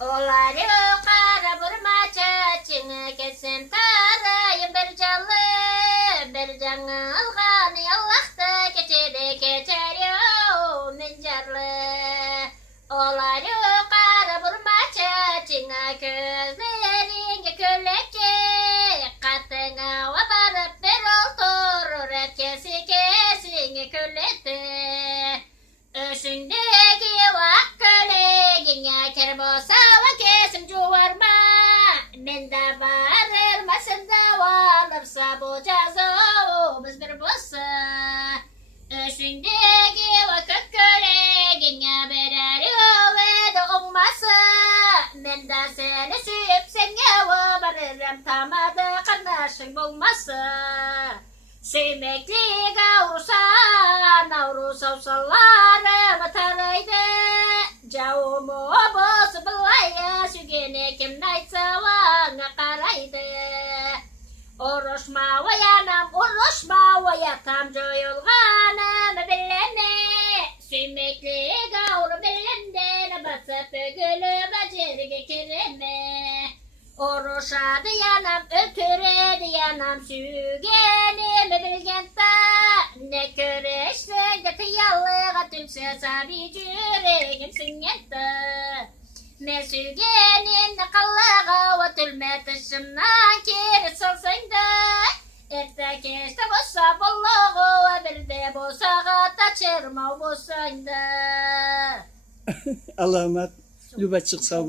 Oları kara vurma çeçini kesin tarayın bir canlı bir canı algan yallahta geçeri geçer yo mincarlı. Oları kara vurma çeçini gözlerin köllekçe katına varıp bir oturur herkesi kesin köllekte. Üstündeki vakkalegin kerbosa ve kesim cuvarma. Men de varılmasın da varırsa bu cazomuz bir bossa. Üstündeki vakkalegin birer ve de olmasa. Men de seni süyüp seni varırım tamada kardeşin bulmasa. Sevmekli kavrusan avrus avsallarım taraydı. Cavumu boz bilaya sügene kim naysa vana karaydı. Oruşma vayanam oruşma vayatam joyulganım bilene. Sevmekli kavru bilemden basıp gülü becerge kireme. Oruşa diyanam, ötüre diyanam, sügenimi bilgenta. Ne köreşsen de tıyallığa tülse sabi cüregimsin yenta. Ne sügenin ne kallağa ve tülme taşımdan kiri salsın da. Ette keşte bossa bolluğu ve bir de bosağa taçırma bossayın da. Allah'ıma lübaçık sağ ol.